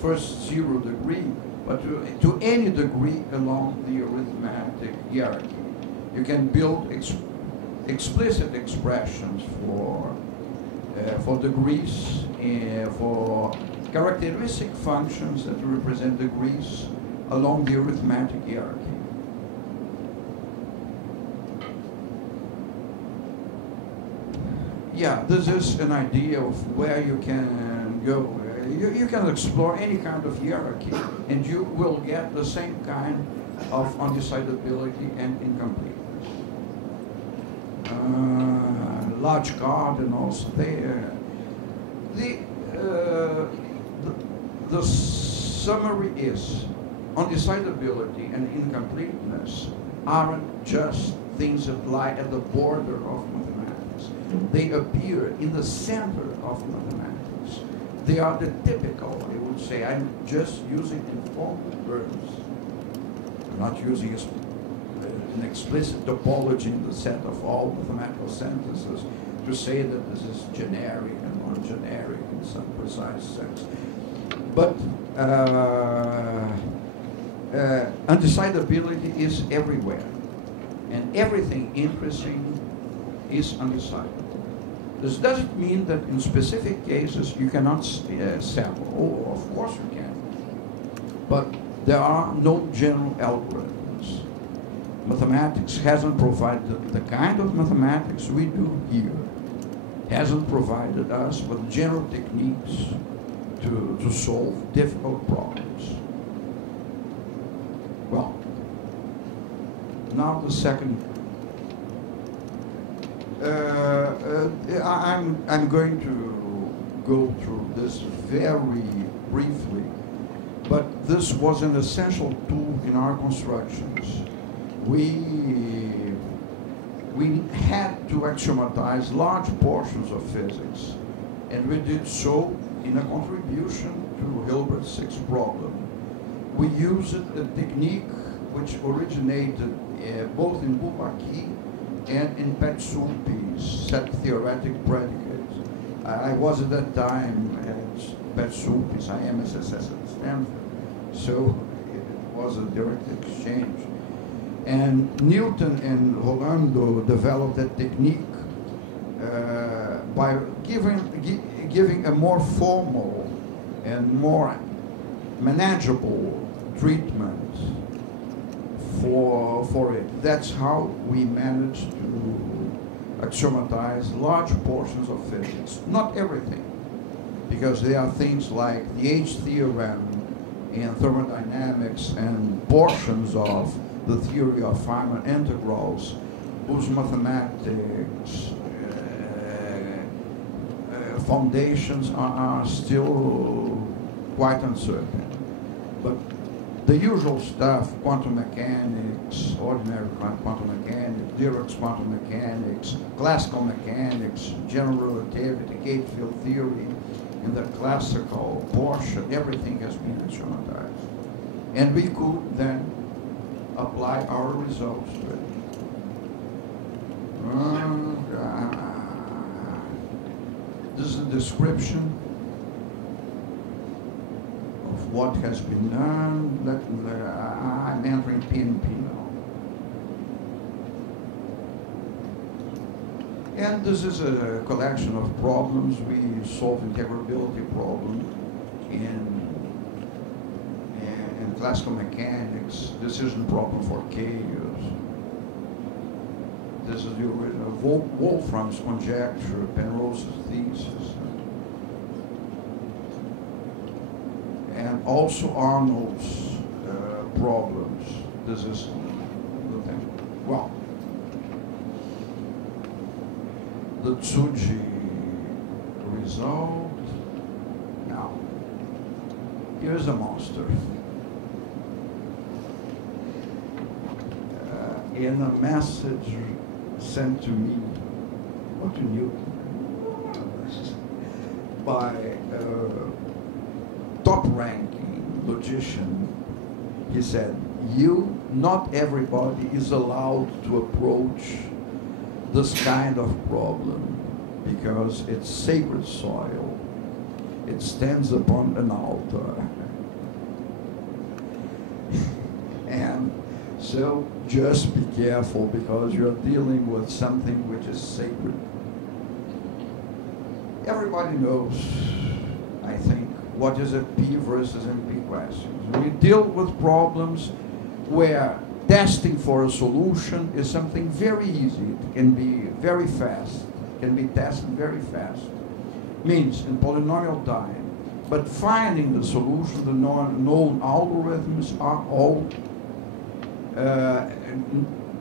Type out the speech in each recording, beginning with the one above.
first 0 degree, but to any degree along the arithmetic hierarchy. You can build explicit expressions for degrees, for characteristic functions that represent degrees along the arithmetic hierarchy. Yeah, this is an idea of where you can go. You can explore any kind of hierarchy, and you will get the same kind of undecidability and incompleteness. Large cardinals, the summary is undecidability and incompleteness aren't just things that lie at the border of mathematics. They appear in the center of mathematics. They are the typical, I would say. I'm just using informal terms. I'm not using an explicit topology in the set of all mathematical sentences to say that this is generic and non-generic in some precise sense. But undecidability is everywhere, and everything interesting is undecidable. This doesn't mean that in specific cases you cannot sample. Oh, of course you can. But there are no general algorithms. Mathematics hasn't provided the kind of mathematics we do here. Hasn't provided us with general techniques to solve difficult problems. Well, now the second. I'm going to go through this very briefly, but this was an essential tool in our constructions. We had to axiomatize large portions of physics, and we did so in a contribution to Hilbert's sixth problem. We used a technique which originated both in Bourbaki and in Petsupi's set theoretic predicate. I was at that time at Petsupi's IMSSS at Stanford, so it was a direct exchange. And Newton and Rolando developed that technique by giving a more formal and more manageable treatment for it. That's how we managed to axiomatize large portions of physics. Not everything, because there are things like the H theorem in thermodynamics and portions of the theory of Feynman integrals, whose mathematics foundations are still quite uncertain. But the usual stuff, quantum mechanics, ordinary quantum mechanics, Dirac's quantum mechanics, classical mechanics, general relativity, gauge field theory, and the classical portion, everything has been axiomatized. And we could then apply our results to it. This is a description of what has been done. I'm entering PNP now. And this is a collection of problems. We solve integrability problem in classical mechanics, decision problem for chaos. This is the original Wolfram's conjecture, Penrose's thesis, and also Arnold's problems. This is the thing. Well, the Tsuji result. Now, here's a monster. In a message sent to me, or to Newton, by a top-ranking logician, he said, not everybody is allowed to approach this kind of problem because it's sacred soil. It stands upon an altar. So just be careful, because you're dealing with something which is sacred. Everybody knows, I think, what is a P versus NP questions. We deal with problems where testing for a solution is something very easy. It can be very fast. It can be tested very fast. Means in polynomial time. But finding the solution, the known algorithms are all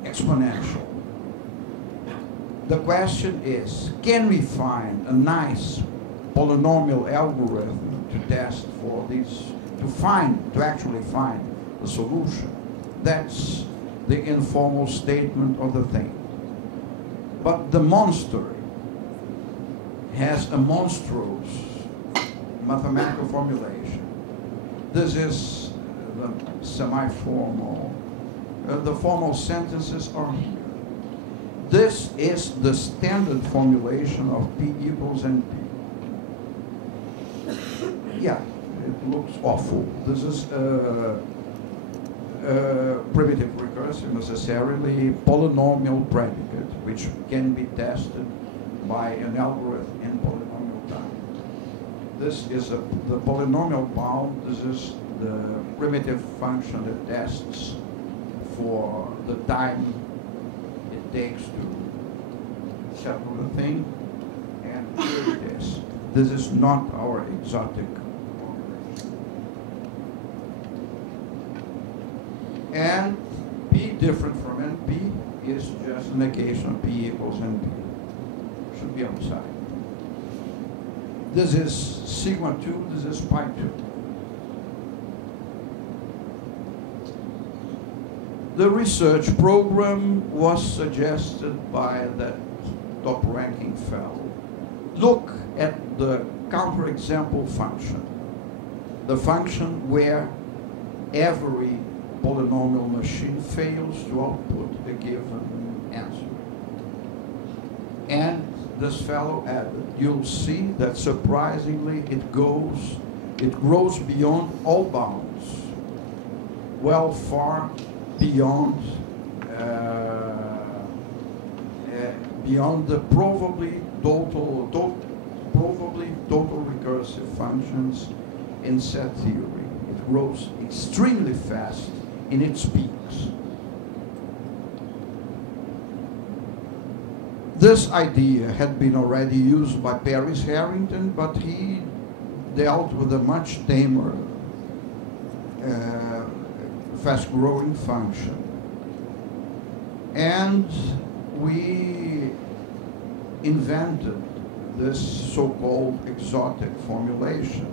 exponential. The question is, can we find a nice polynomial algorithm to test for these, to actually find the solution? That's the informal statement of the thing. But the monster has a monstrous mathematical formulation. This is the semi-formal. The formal sentences are here. This is the standard formulation of P equals NP. Yeah, it looks awful. This is primitive recursive, necessarily polynomial predicate, which can be tested by an algorithm in polynomial time. This is the polynomial bound. This is the primitive function that tests for the time it takes to settle the thing, and here it is. This is not our exotic formulation. And P different from NP is just a negation of P equals NP. Should be outside. This is sigma 2, this is pi 2. The research program was suggested by that top-ranking fellow. Look at the counterexample function, the function where every polynomial machine fails to output a given answer. And this fellow added, you'll see that surprisingly it grows beyond all bounds, well far beyond beyond the probably total recursive functions in set theory. It grows extremely fast in its peaks. This idea had been already used by Paris Harrington, but he dealt with a much tamer, fast-growing function. And we invented this so-called exotic formulation,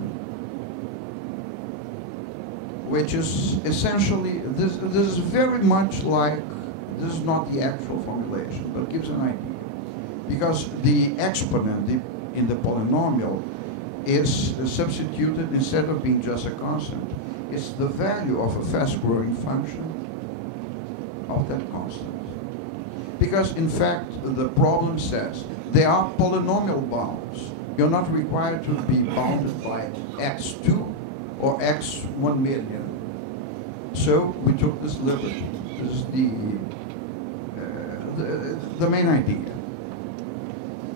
which is essentially, this is very much like, this is not the actual formulation, but gives an idea. Because the exponent in the polynomial is substituted, instead of being just a constant, it's the value of a fast-growing function of that constant. Because in fact, the problem says there are polynomial bounds. You're not required to be bounded by x2 or x 1 million. So we took this liberty. This is the main idea.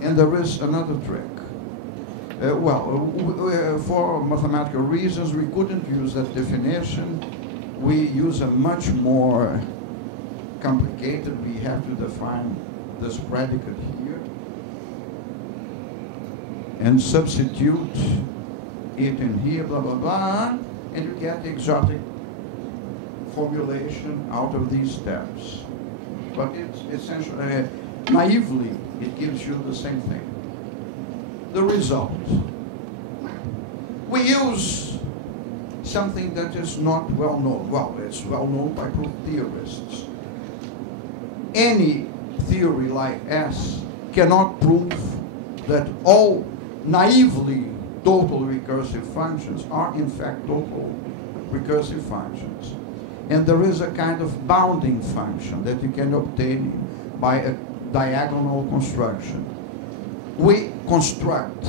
And there is another trick. For mathematical reasons, we couldn't use that definition. We use a much more complicated, we have to define this predicate here and substitute it in here, blah, blah, blah, and you get the exotic formulation out of these steps. But it's essentially, naively, it gives you the same thing. The result. We use something that is not well known. Well, it's well known by proof theorists. Any theory like S cannot prove that all naively total recursive functions are in fact total recursive functions. And there is a kind of bounding function that you can obtain by a diagonal construction. We construct